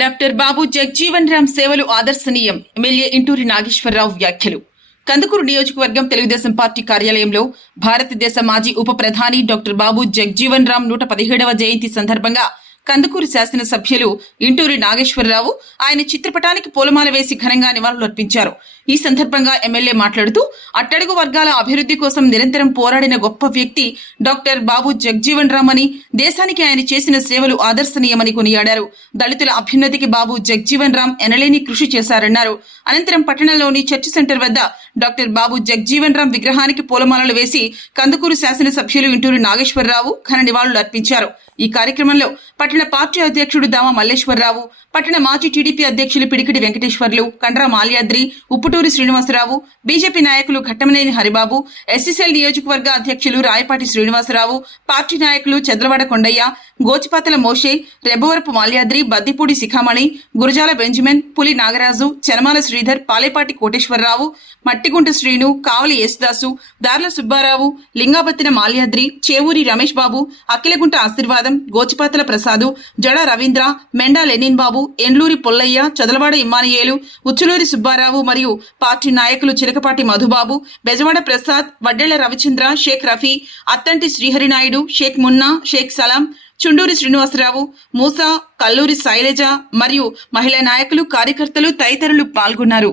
Doctor Babu Jagjivan Ram సేవలు ఆదర్శనీయం. MLA Inturi Nageswararao వ్యాఖ్యలు. కందుకూరు నియోజకవర్గం తెలుగుదేశం పార్టీ కార్యాలయంలో భారతదేశ మాజీ ఉప ప్రధాని డాక్టర్ బాబు జగ్జీవన్ రామ్ 117వ జయంతి సందర్భంగా కందుకూరు శాసనసభ్యులు ఇంటూరి నాగేశ్వరరావు ఆయన చిత్రపటానికి పూలమాల వేసి ఘనంగా నివాళులర్పించారు. ఈ సందర్భంగా ఎమ్మెల్యే మాట్లాడుతూ అట్టడుగు వర్గాల అభివృద్ధి కోసం నిరంతరం పోరాడిన గొప్ప వ్యక్తి డాక్టర్ బాబు జగ్జీవన్ రామ్ అని, దేశానికి ఆయన చేసిన సేవలు ఆదర్శనీయమని కొనియాడారు. దళితుల అభ్యున్నతికి బాబు జగ్జీవన్ రామ్ ఎనలేని కృషి చేశారన్నారు. అనంతరం పట్టణంలోని చర్చి సెంటర్ వద్ద డాక్టర్ బాబు జగ్జీవన్ రామ్ విగ్రహానికి పూలమాలలు వేసి కందుకూరు శాసనసభ్యులు ఇంటూరి నాగేశ్వరరావు ఘన నివాళులు అర్పించారు. ఈ కార్యక్రమంలో పట్టణ పార్టీ అధ్యక్షుడు దామ మల్లేశ్వరరావు, పట్టణ మాజీ టీడీపీ అధ్యక్షులు పిడికిడి వెంకటేశ్వర్లు, కండ్రా మాల్యాద్రి, ఉప్పుటూరి శ్రీనివాసరావు, బీజేపీ నాయకులు ఘట్టమనేని హరిబాబు, ఎస్సీసీఎల్ నియోజకవర్గ అధ్యక్షులు రాయపాటి శ్రీనివాసరావు, పార్టీ నాయకులు చంద్రవాడ కొండయ్య, గోచిపాతల మోషే, రెబ్బవరపు మాల్యాద్రి, బద్దిపూడి శిఖామణి, గురజాల బెంజమిన్, పులి నాగరాజు, చనమాల శ్రీధర్, పాలేపాటి కోటేశ్వరరావు, మట్టిగుంట శ్రీను, కావలి యేసుదాసు, దార్ల సుబ్బారావు, లింగాబత్తిన మాల్యాద్రి, చేవూరి రమేష్ బాబు, అఖిలగుంట ఆశీర్వాదం, గోచిపాతల ప్రసాదు, జడ రవీంద్ర, మెండా లెనిన్ బాబు, ఎండ్లూరి పొల్లయ్య, చదలవాడ ఇమ్మానియేలు, ఉచ్చులూరి సుబ్బారావు మరియు పార్టీ నాయకులు చిలకపాటి మధుబాబు, బెజవాడ ప్రసాద్, వడ్డెళ్ల రవిచంద్ర, షేక్ రఫీ, అత్తంటి శ్రీహరినాయుడు, షేక్ మున్నా, షేక్ సలాం, చుండూరి శ్రీనివాసరావు, మూసా, కల్లూరి శైలజ మరియు మహిళా నాయకులు, కార్యకర్తలు తదితరులు పాల్గొన్నారు.